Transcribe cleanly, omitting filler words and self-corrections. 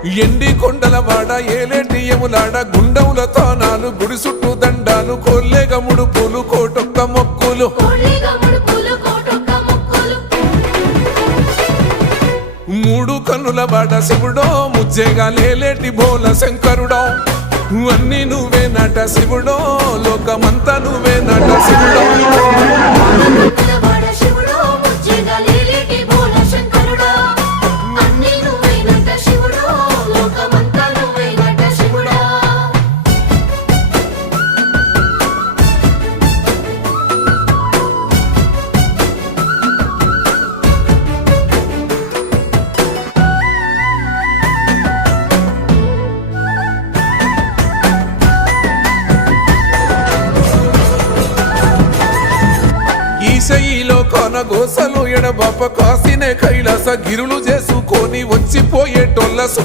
ఎండి కొండల వాడ ఏలేటియములాడ గుండముల తానాలు గుడి చుట్టూ దండాలు కొల్లేగ ముడుపులు కోటొక్క మొక్కులు మూడు కన్నుల వాడ శివుడో ముజ్జేగా లేలేటి బోల శంకరుడో అన్ని నువ్వే నట శివుడో లోకమంతా నువ్వే నట శివుడో ఈశయిలో కొనగోసలు ఎడబాప కాసినే కైలాస గిరులు చేసుకొని వచ్చిపోయేటోళ్ళ